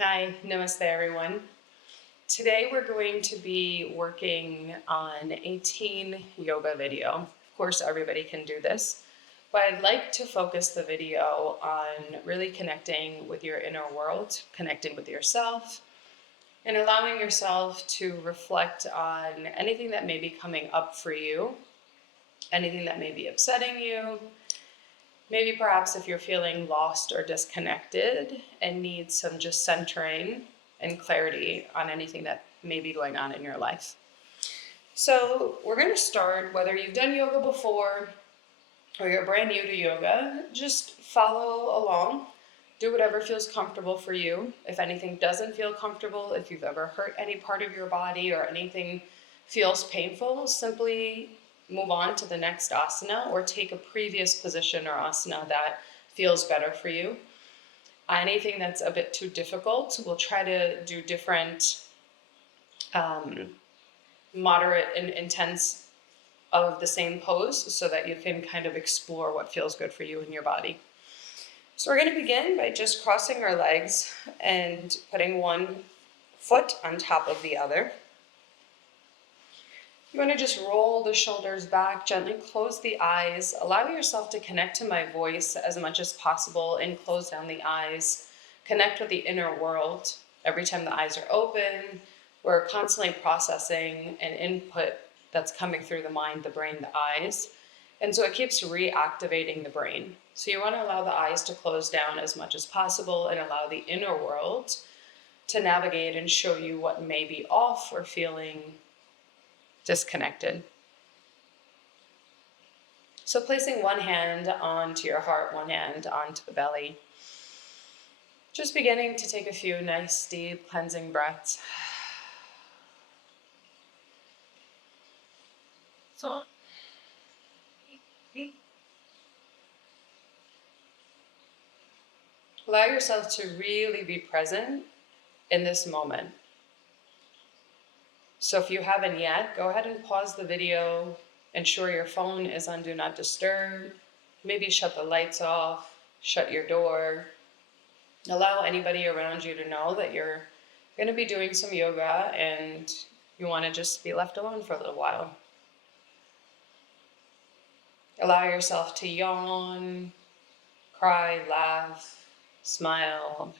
Hi, namaste everyone. Today we're going to be working on a teen yoga video. Of course, everybody can do this, but I'd like to focus the video on really connecting with your inner world, connecting with yourself, and allowing yourself to reflect on anything that may be coming up for you, anything that may be upsetting you. Maybe perhaps if you're feeling lost or disconnected and need some just centering and clarity on anything that may be going on in your life. So we're going to start, whether you've done yoga before or you're brand new to yoga, just follow along. Do whatever feels comfortable for you. If anything doesn't feel comfortable, if you've ever hurt any part of your body or anything feels painful, simply move on to the next asana or take a previous position or asana that feels better for you. Anything that's a bit too difficult, we'll try to do different moderate and intense of the same pose so that you can kind of explore what feels good for you in your body. So we're going to begin by just crossing our legs and putting one foot on top of the other. You want to just roll the shoulders back, gently close the eyes, allow yourself to connect to my voice as much as possible and close down the eyes. Connect with the inner world. Every time the eyes are open, we're constantly processing an input that's coming through the mind, the brain, the eyes. And so it keeps reactivating the brain. So you want to allow the eyes to close down as much as possible and allow the inner world to navigate and show you what may be off or feeling disconnected. So placing one hand onto your heart, one hand onto the belly. Just beginning to take a few nice, deep, cleansing breaths. So, allow yourself to really be present in this moment. So if you haven't yet, go ahead and pause the video. Ensure your phone is on Do Not Disturb. Maybe shut the lights off, shut your door. Allow anybody around you to know that you're going to be doing some yoga and you want to just be left alone for a little while. Allow yourself to yawn, cry, laugh, smile.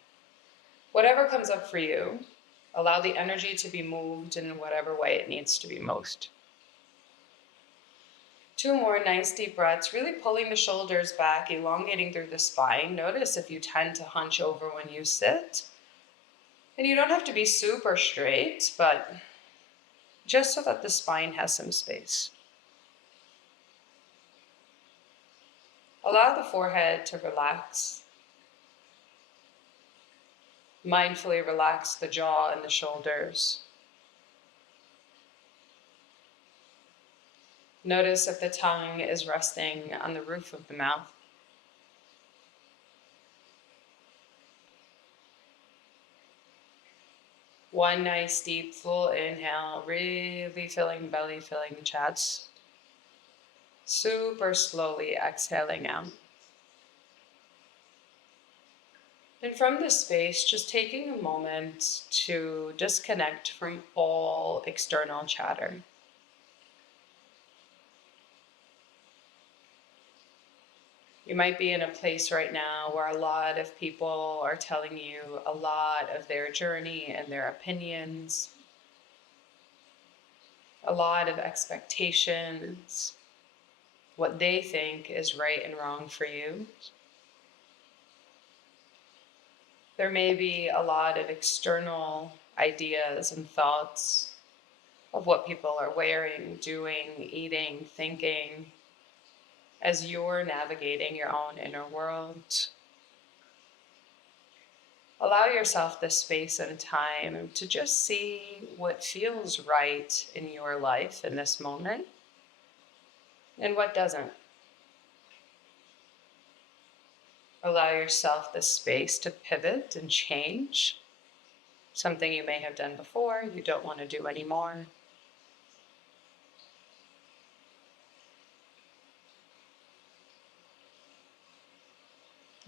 Whatever comes up for you, allow the energy to be moved in whatever way it needs to be moved. Two more nice deep breaths, really pulling the shoulders back, elongating through the spine. Notice if you tend to hunch over when you sit. And you don't have to be super straight, but just so that the spine has some space. Allow the forehead to relax. Mindfully relax the jaw and the shoulders. Notice if the tongue is resting on the roof of the mouth. One nice deep full inhale, really filling belly, filling the chest. Super slowly exhaling out. And from this space, just taking a moment to disconnect from all external chatter. You might be in a place right now where a lot of people are telling you a lot of their journey and their opinions, a lot of expectations, what they think is right and wrong for you. There may be a lot of external ideas and thoughts of what people are wearing, doing, eating, thinking, as you're navigating your own inner world. Allow yourself the space and time to just see what feels right in your life in this moment and what doesn't. Allow yourself the space to pivot and change. Something you may have done before, you don't want to do anymore.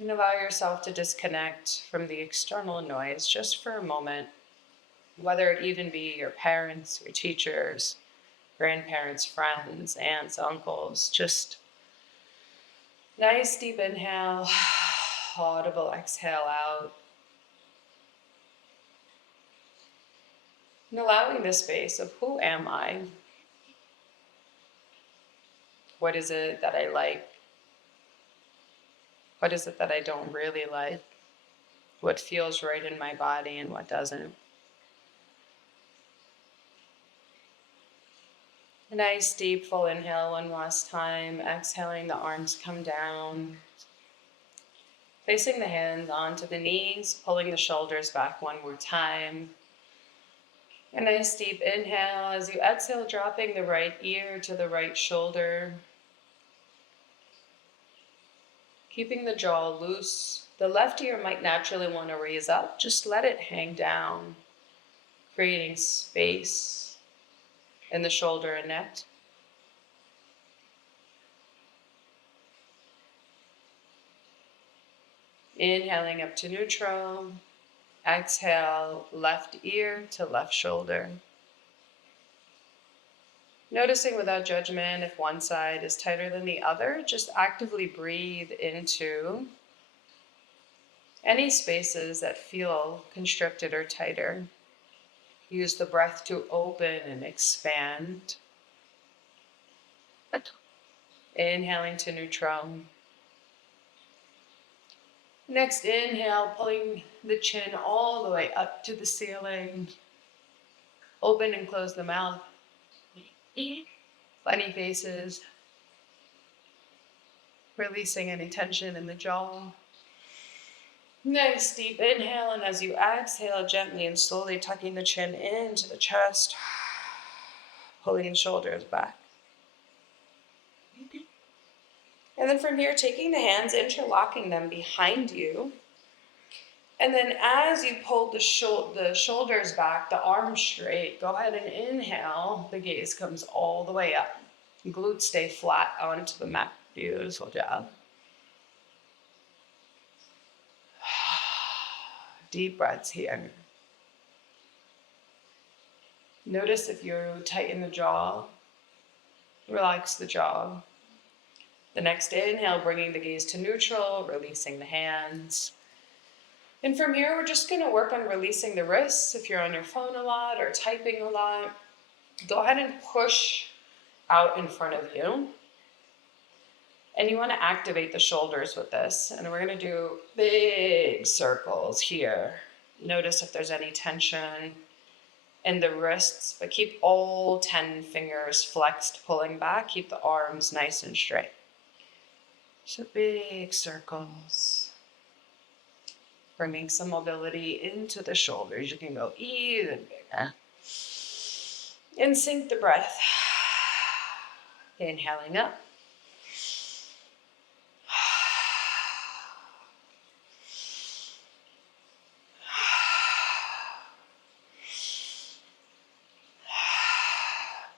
And allow yourself to disconnect from the external noise just for a moment, whether it even be your parents, your teachers, grandparents, friends, aunts, uncles. Just nice deep inhale, audible exhale out. And allowing the space of who am I? What is it that I like? What is it that I don't really like? What feels right in my body and what doesn't? A nice deep full inhale one last time. Exhaling, the arms come down. Placing the hands onto the knees, pulling the shoulders back one more time. A nice deep inhale as you exhale, dropping the right ear to the right shoulder. Keeping the jaw loose. The left ear might naturally want to raise up. Just let it hang down, creating space in the shoulder and neck. Inhaling up to neutral. Exhale, left ear to left shoulder. Noticing without judgment if one side is tighter than the other, just actively breathe into any spaces that feel constricted or tighter. Use the breath to open and expand. Inhaling to neutral. Next inhale, pulling the chin all the way up to the ceiling. Open and close the mouth. Funny faces. Releasing any tension in the jaw. Nice deep inhale, and as you exhale, gently and slowly tucking the chin into the chest, pulling the shoulders back. And then from here, taking the hands, interlocking them behind you. And then as you pull the shoulders back, the arms straight, go ahead and inhale. The gaze comes all the way up. Glutes stay flat onto the mat. Beautiful job. Deep breaths here. Notice if you tighten the jaw, relax the jaw. The next inhale, bringing the gaze to neutral, releasing the hands. And from here, we're just going to work on releasing the wrists. If you're on your phone a lot or typing a lot, go ahead and push out in front of you. And you want to activate the shoulders with this. And we're going to do big circles here. Notice if there's any tension in the wrists, but keep all 10 fingers flexed, pulling back. Keep the arms nice and straight. So big circles. Bringing some mobility into the shoulders. You can go even bigger. And sync the breath. Inhaling up.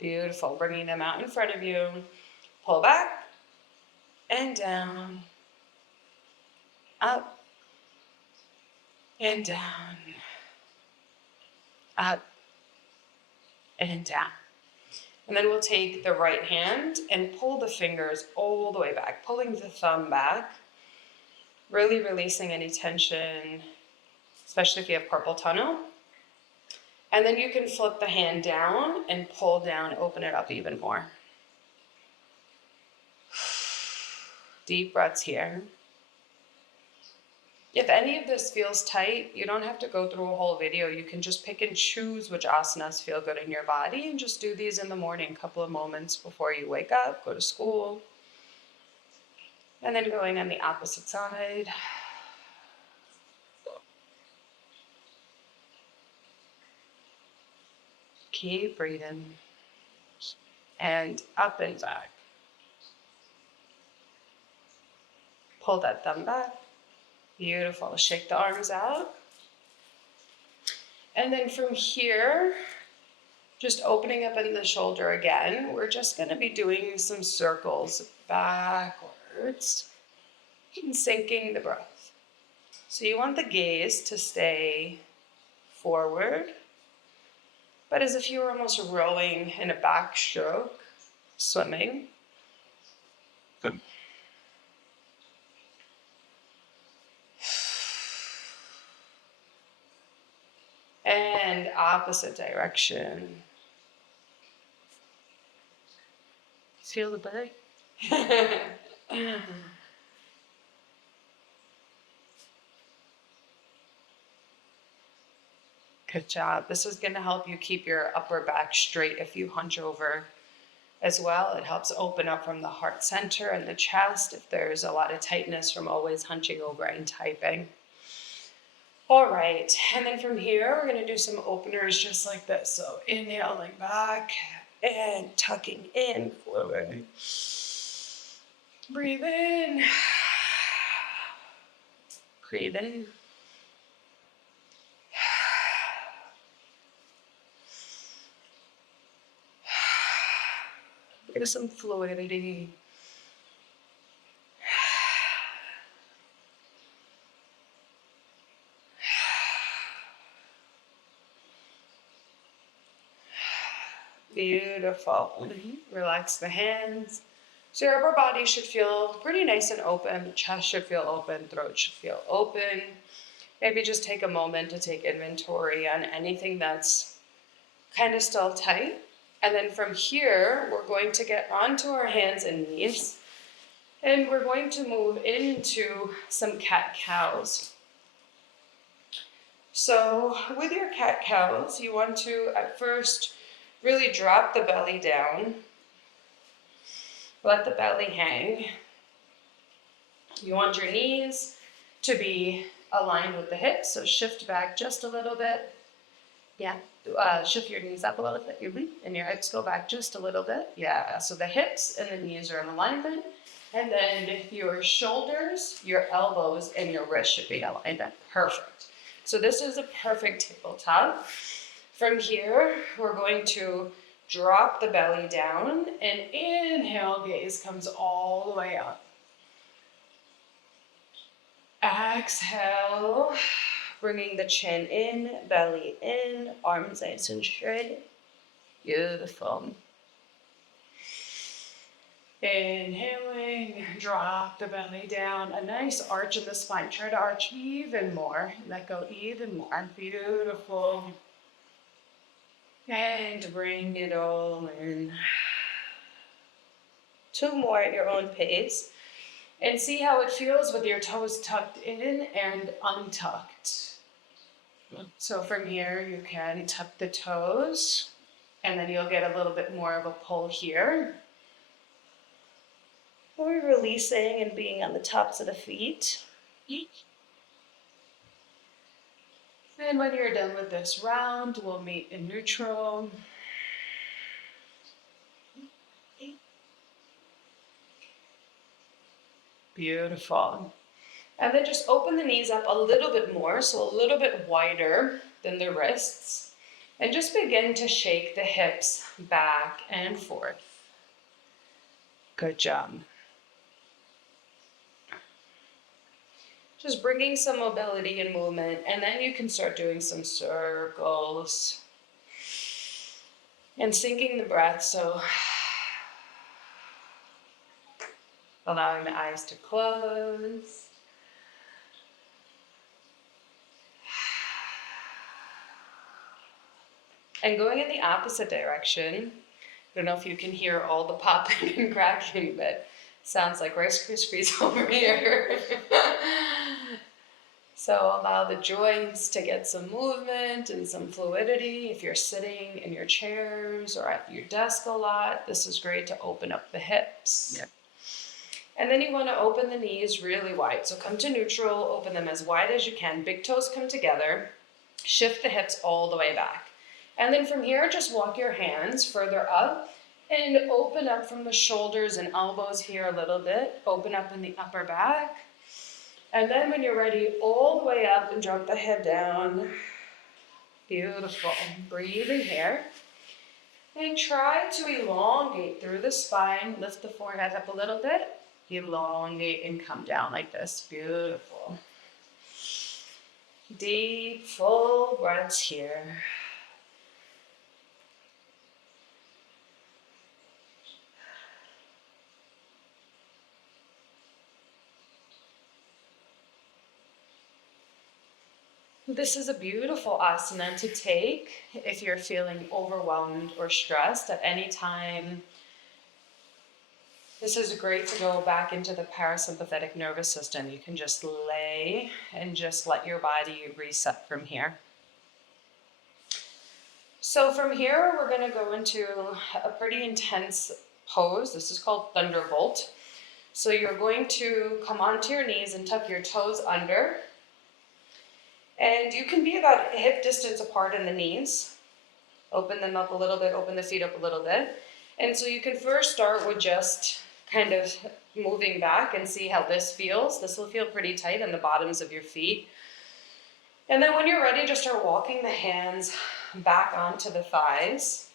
Beautiful. Bringing them out in front of you. Pull back and down. Up and down. Up and down. And then we'll take the right hand and pull the fingers all the way back, pulling the thumb back, really releasing any tension, especially if you have carpal tunnel. And then you can flip the hand down and pull down, open it up even more. Deep breaths here. If any of this feels tight, you don't have to go through a whole video. You can just pick and choose which asanas feel good in your body and just do these in the morning, a couple of moments before you wake up, go to school. And then going on the opposite side. Keep breathing. And up and back. Pull that thumb back. Beautiful. Shake the arms out. And then from here, just opening up in the shoulder again, we're just going to be doing some circles backwards and syncing the breath. So you want the gaze to stay forward, but as if you were almost rowing in a backstroke, swimming. Good. And opposite direction. Feel the belly? Good job. This is going to help you keep your upper back straight if you hunch over as well. It helps open up from the heart center and the chest if there's a lot of tightness from always hunching over and typing. All right, and then from here, we're going to do some openers just like this. So inhaling back and tucking in forward. Breathe in. Breathe in. There's some fluidity. Beautiful. Relax the hands. So your upper body should feel pretty nice and open. Chest should feel open. Throat should feel open. Maybe just take a moment to take inventory on anything that's kind of still tight. And then from here, we're going to get onto our hands and knees. And we're going to move into some cat-cows. So with your cat-cows, you want to at first really drop the belly down. Let the belly hang. You want your knees to be aligned with the hips, so shift back just a little bit. Yeah, shift your knees up a little bit, and your hips go back just a little bit. Yeah, so the hips and the knees are in alignment, and then your shoulders, your elbows, and your wrists should be in alignment. Perfect. So this is a perfect tabletop. From here, we're going to drop the belly down, and inhale, gaze comes all the way up. Exhale, bringing the chin in, belly in, arms nice and straight. Beautiful. Inhaling, drop the belly down. A nice arch in the spine. Try to arch even more. Let go even more. Beautiful. And bring it all in. 2 more at your own pace. And see how it feels with your toes tucked in and untucked. So from here, you can tuck the toes, and then you'll get a little bit more of a pull here. We're releasing and being on the tops of the feet. And when you're done with this round, we'll meet in neutral. Beautiful. And then just open the knees up a little bit more, so a little bit wider than the wrists. And just begin to shake the hips back and forth. Good job. Just bringing some mobility and movement, and then you can start doing some circles. And syncing the breath, so allowing the eyes to close. And going in the opposite direction. I don't know if you can hear all the popping and cracking, but sounds like Rice Krispies over here. So allow the joints to get some movement and some fluidity. If you're sitting in your chairs or at your desk a lot, this is great to open up the hips. Yeah. And then you want to open the knees really wide. So come to neutral, open them as wide as you can. Big toes come together. Shift the hips all the way back. And then from here, just walk your hands further up and open up from the shoulders and elbows here a little bit. Open up in the upper back. And then when you're ready, all the way up and drop the head down. Beautiful. Breathing here. And try to elongate through the spine. Lift the forehead up a little bit. Elongate and come down like this. Beautiful. Deep, full breaths here. This is a beautiful asana to take if you're feeling overwhelmed or stressed at any time. This is great to go back into the parasympathetic nervous system. You can just lay and just let your body reset from here. So from here, we're going to go into a pretty intense pose. This is called Thunderbolt. So you're going to come onto your knees and tuck your toes under. And you can be about hip distance apart in the knees. Open them up a little bit, open the feet up a little bit. And so you can first start with just kind of moving back and see how this feels. This will feel pretty tight in the bottoms of your feet. And then when you're ready, just start walking the hands back onto the thighs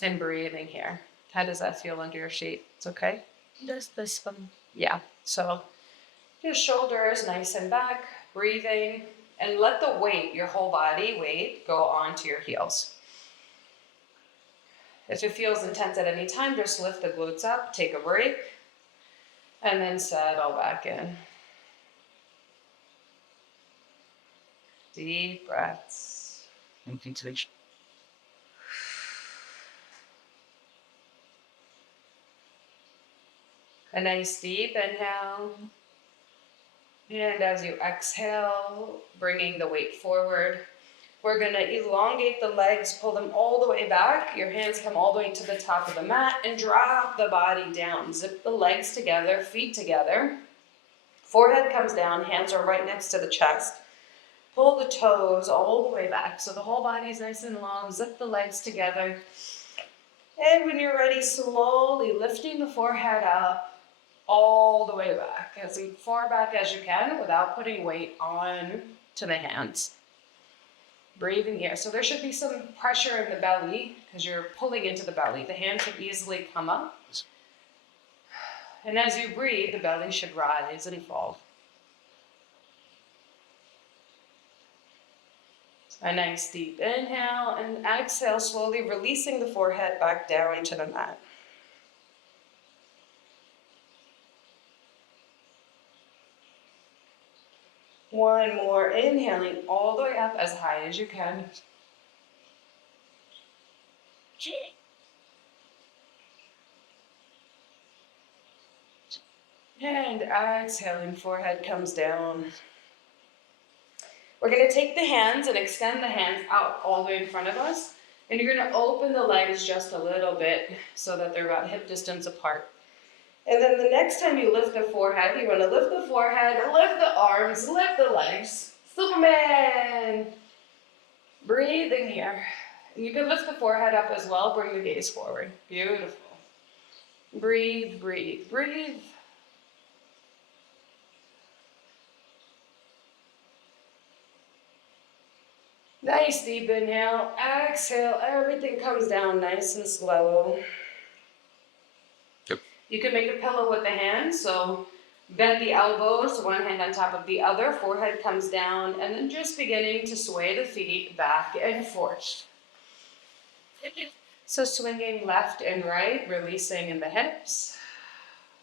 and breathing here. How does that feel under your feet? It's okay? Does this one? Yeah, so just shoulders nice and back, breathing, and let the weight, your whole body weight, go onto your heels. If it feels intense at any time, just lift the glutes up, take a break, and then settle back in. Deep breaths. And ventilation. A nice deep inhale. And as you exhale, bringing the weight forward, we're going to elongate the legs, pull them all the way back. Your hands come all the way to the top of the mat and drop the body down. Zip the legs together, feet together. Forehead comes down, hands are right next to the chest. Pull the toes all the way back so the whole body is nice and long. Zip the legs together. And when you're ready, slowly lifting the forehead up all the way back, as far back as you can without putting weight on to the hands. Breathing here. So there should be some pressure in the belly because you're pulling into the belly. The hand could easily come up. And as you breathe, the belly should rise and fall. A nice deep inhale and exhale, slowly releasing the forehead back down to the mat. One more, inhaling all the way up as high as you can. And exhaling, forehead comes down. We're going to take the hands and extend the hands out all the way in front of us. And you're going to open the legs just a little bit so that they're about hip distance apart. And then the next time you lift the forehead, you want to lift the forehead, lift the arms, lift the legs. Superman! Breathing here. And you can lift the forehead up as well, bring the gaze forward. Beautiful. Breathe, breathe, breathe. Nice deep inhale, exhale, everything comes down nice and slow. Yep. You can make a pillow with the hands, so bend the elbows, one hand on top of the other, forehead comes down, and then just beginning to sway the feet back and forth. So swinging left and right, releasing in the hips.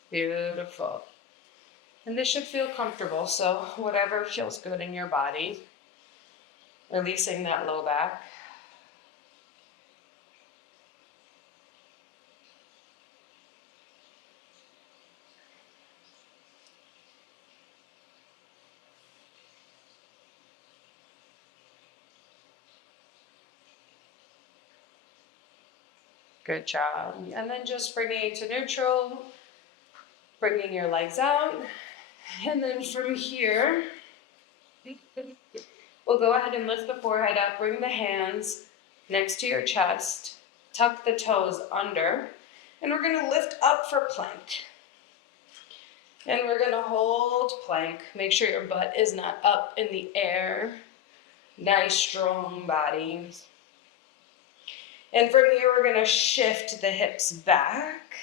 Beautiful. And this should feel comfortable, so whatever feels good in your body. Releasing that low back. Good job. And then just bringing it to neutral, bringing your legs out. And then from here, we'll go ahead and lift the forehead up, bring the hands next to your chest, tuck the toes under, and we're going to lift up for plank. And we're going to hold plank. Make sure your butt is not up in the air. Nice, strong body. And from here, we're going to shift the hips back.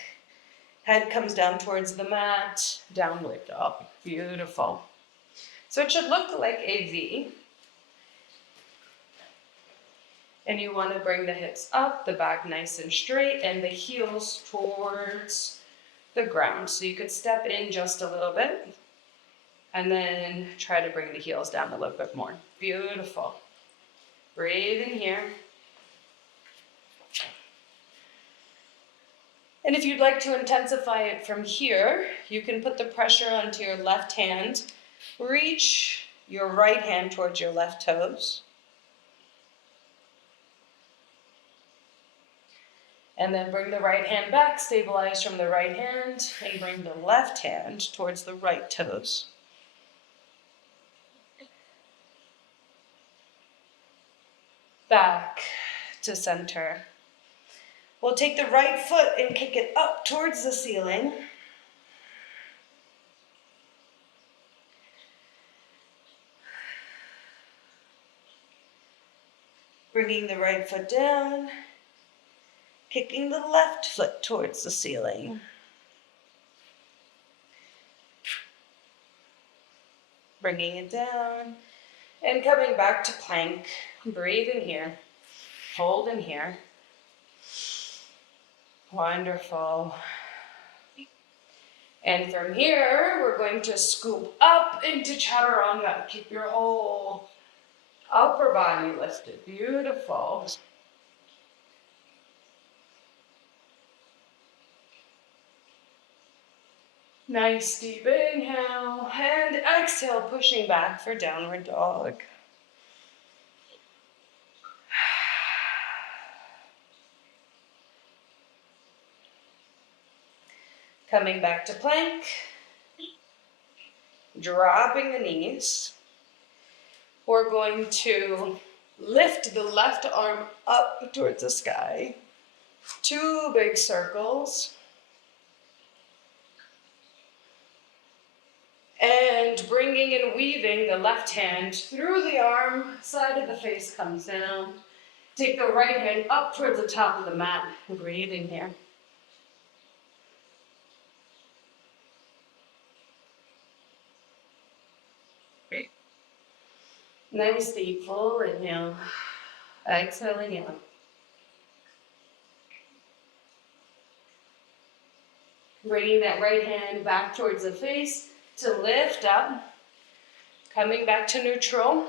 Head comes down towards the mat, downward dog. Beautiful. So it should look like a V. And you want to bring the hips up, the back nice and straight, and the heels towards the ground. So you could step in just a little bit and then try to bring the heels down a little bit more. Beautiful. Breathe in here. And if you'd like to intensify it from here, you can put the pressure onto your left hand. Reach your right hand towards your left toes. And then bring the right hand back, stabilize from the right hand, and bring the left hand towards the right toes. Back to center. We'll take the right foot and kick it up towards the ceiling. Bringing the right foot down, kicking the left foot towards the ceiling. Bringing it down and coming back to plank. Breathe in here, hold in here. Wonderful. And from here, we're going to scoop up into chaturanga. Keep your whole upper body lifted. Beautiful. Nice deep inhale and exhale, pushing back for downward dog. Coming back to plank, dropping the knees. We're going to lift the left arm up towards the sky. 2 big circles. And bringing and weaving the left hand through the arm, side of the face comes down. Take the right hand up towards the top of the mat. Breathing here. Nice deep full inhale. Exhaling out. Bringing that right hand back towards the face to lift up. Coming back to neutral.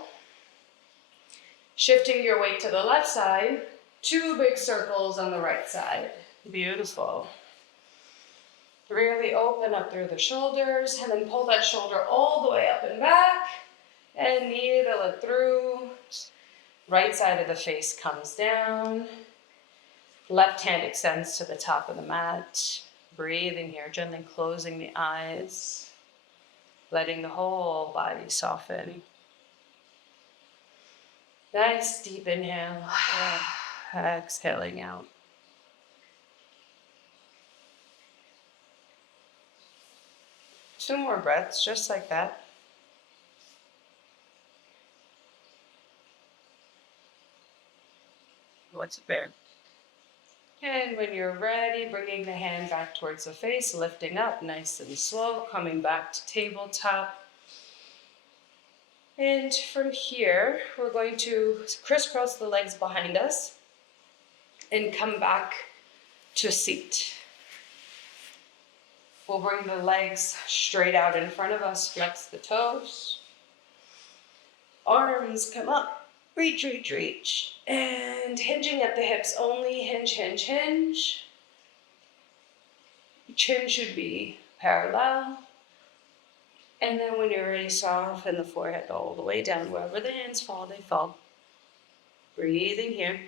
Shifting your weight to the left side. 2 big circles on the right side. Beautiful. Really open up through the shoulders and then pull that shoulder all the way up and back. And needle it through. Right side of the face comes down. Left hand extends to the top of the mat. Breathing here, gently closing the eyes. Letting the whole body soften. Nice deep inhale. Exhaling out. Two more breaths, just like that. What's there? And when you're ready, bringing the hand back towards the face, lifting up nice and slow, coming back to tabletop. And from here, we're going to crisscross the legs behind us and come back to seat. We'll bring the legs straight out in front of us, flex the toes. Arms come up. Reach, reach, reach. And hinging at the hips only. Hinge, hinge, hinge. Chin should be parallel. And then when you're ready, soften the forehead all the way down. Wherever the hands fall, they fall. Breathing here.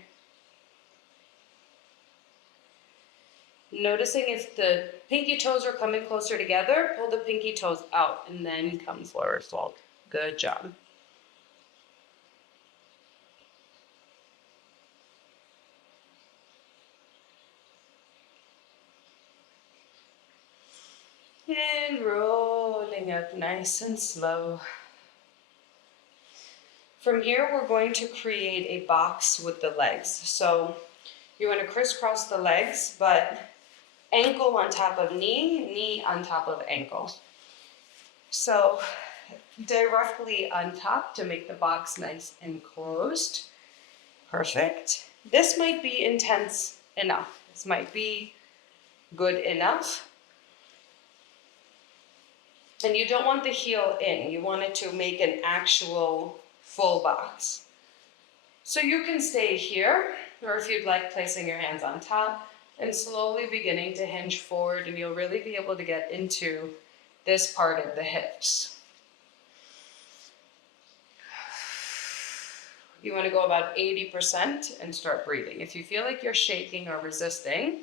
Noticing if the pinky toes are coming closer together, pull the pinky toes out and then come forward fold. Good job. And rolling up nice and slow. From here, we're going to create a box with the legs. So you want to crisscross the legs, but ankle on top of knee, knee on top of ankle. So directly on top to make the box nice and closed. Perfect. This might be intense enough. This might be good enough. And you don't want the heel in. You want it to make an actual full box. So you can stay here, or if you'd like, placing your hands on top and slowly beginning to hinge forward, and you'll really be able to get into this part of the hips. You want to go about 80% and start breathing. If you feel like you're shaking or resisting,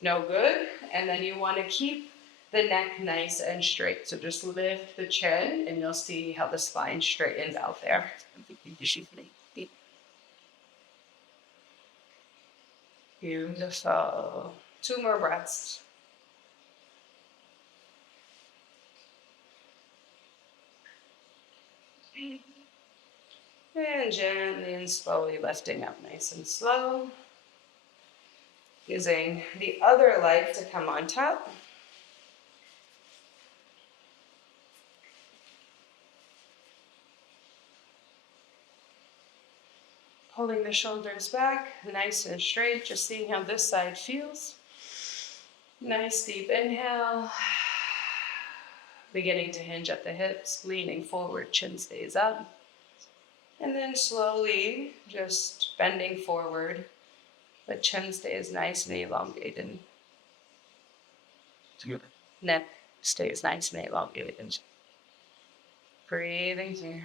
no good. And then you want to keep the neck nice and straight. So just lift the chin and you'll see how the spine straightens out there. Beautiful. 2 more breaths. And gently and slowly lifting up nice and slow. Using the other leg to come on top. Pulling the shoulders back, nice and straight, just seeing how this side feels. Nice deep inhale. Beginning to hinge at the hips, leaning forward, chin stays up. And then slowly just bending forward, but chin stays nice and elongated. Neck stays nice and elongated. Breathing through.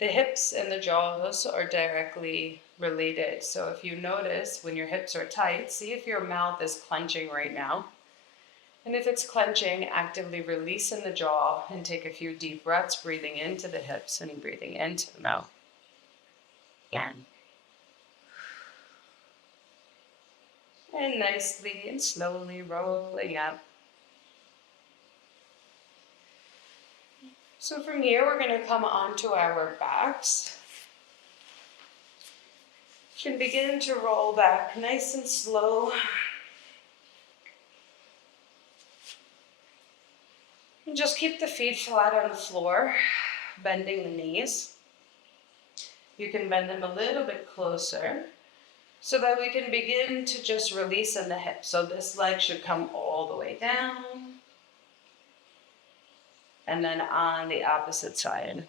The hips and the jaws are directly related. So if you notice when your hips are tight, see if your mouth is clenching right now. And if it's clenching, actively release in the jaw and take a few deep breaths, breathing into the hips and breathing into the mouth. Again. And nicely and slowly rolling up. So from here, we're going to come onto our backs. You can begin to roll back nice and slow. And just keep the feet flat on the floor, bending the knees. You can bend them a little bit closer so that we can begin to just release in the hips. So this leg should come all the way down. And then on the opposite side.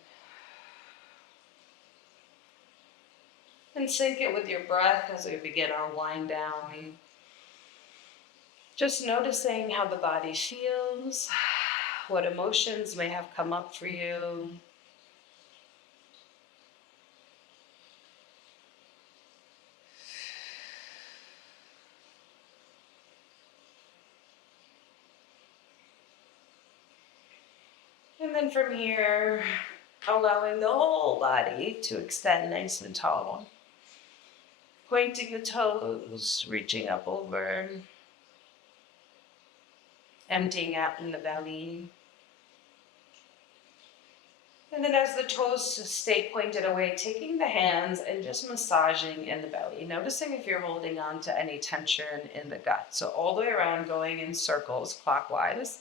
And sync it with your breath as we begin our wind down. Just noticing how the body feels, what emotions may have come up for you. And then from here, allowing the whole body to extend nice and tall. Pointing the toes, reaching up over. Emptying out in the belly. And then as the toes stay pointed away, taking the hands and just massaging in the belly. Noticing if you're holding on to any tension in the gut. So all the way around, going in circles clockwise.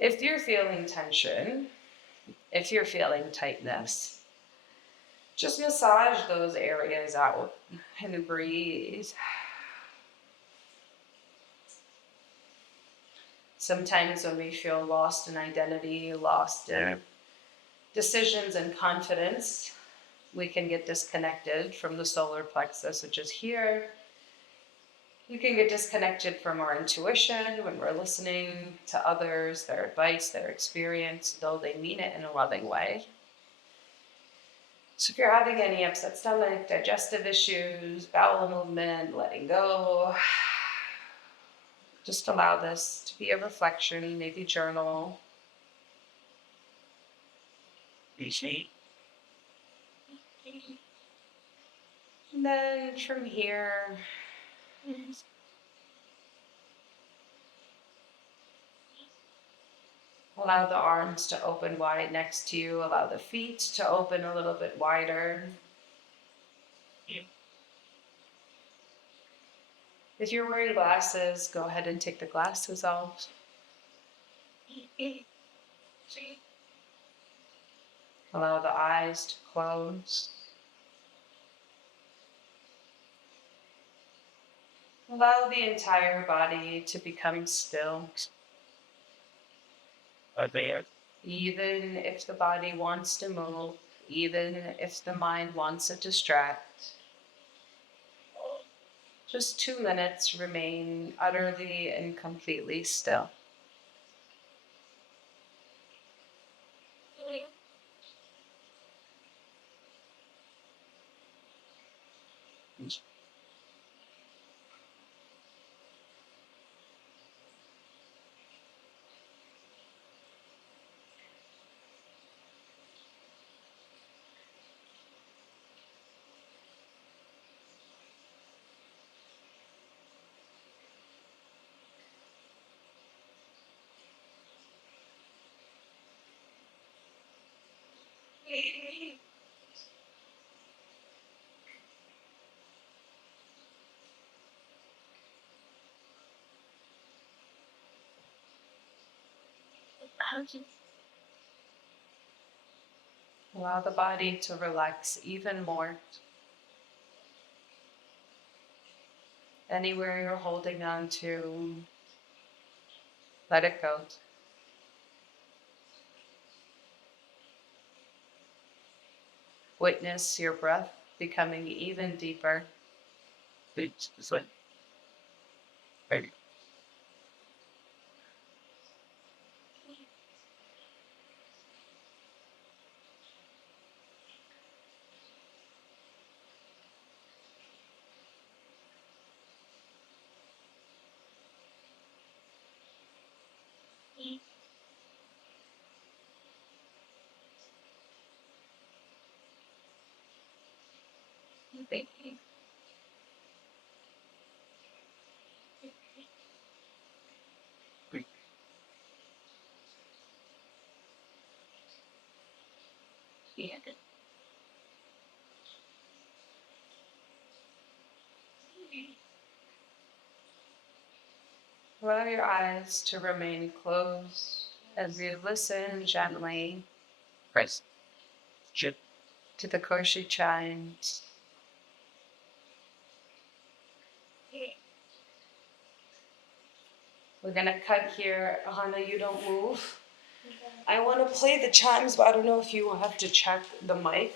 If you're feeling tension, if you're feeling tightness, just massage those areas out and breathe. Sometimes when we feel lost in identity, lost in decisions and confidence, we can get disconnected from the solar plexus, which is here. You can get disconnected from our intuition when we're listening to others, their advice, their experience, though they mean it in a loving way. So if you're having any upset stomach, digestive issues, bowel movement, letting go, just allow this to be a reflection, maybe journal. And then from here, allow the arms to open wide next to you. Allow the feet to open a little bit wider. If you're wearing glasses, go ahead and take the glasses off. Allow the eyes to close. Allow the entire body to become still. There. Even if the body wants to move, even if the mind wants to distract. Just 2 minutes remain utterly and completely still. Allow the body to relax even more. Anywhere you're holding on to, let it go. Witness your breath becoming even deeper. It's like, hey, yeah. Allow your eyes to remain closed as we listen gently Press. Chip. to the Koshi chimes. We're gonna cut here. Hana, you don't move. I want to play the chimes, but I don't know if you will have to check the mic.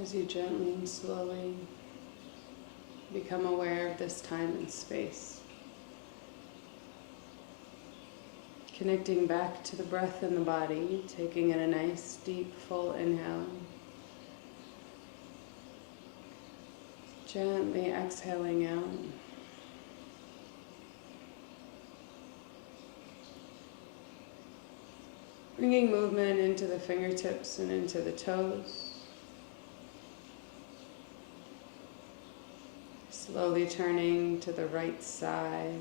As you gently and slowly become aware of this time and space. Connecting back to the breath in the body, taking in a nice, deep, full inhale. Gently exhaling out. Bringing movement into the fingertips and into the toes. Slowly turning to the right side.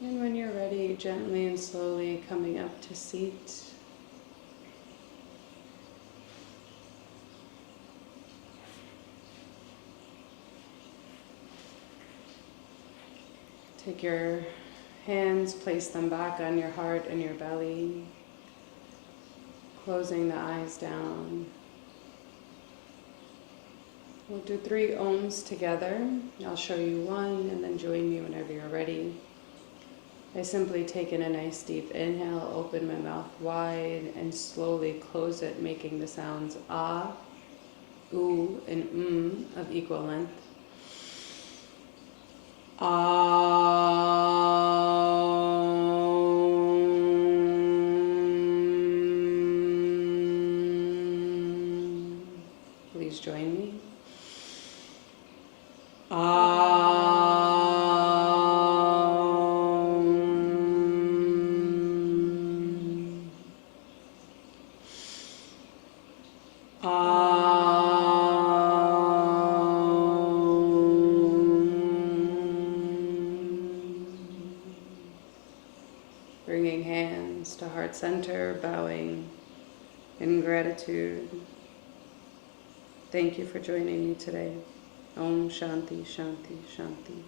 And when you're ready, gently and slowly coming up to seat. Take your hands, place them back on your heart and your belly, closing the eyes down. We'll do 3 Oms together. I'll show you one and then join me whenever you're ready. I simply take in a nice deep inhale, open my mouth wide, and slowly close it, making the sounds ah, oo, and of equal length. Please join me. Bringing hands to heart center, bowing in gratitude. Thank you for joining me today. Om Shanti, Shanti, Shanti.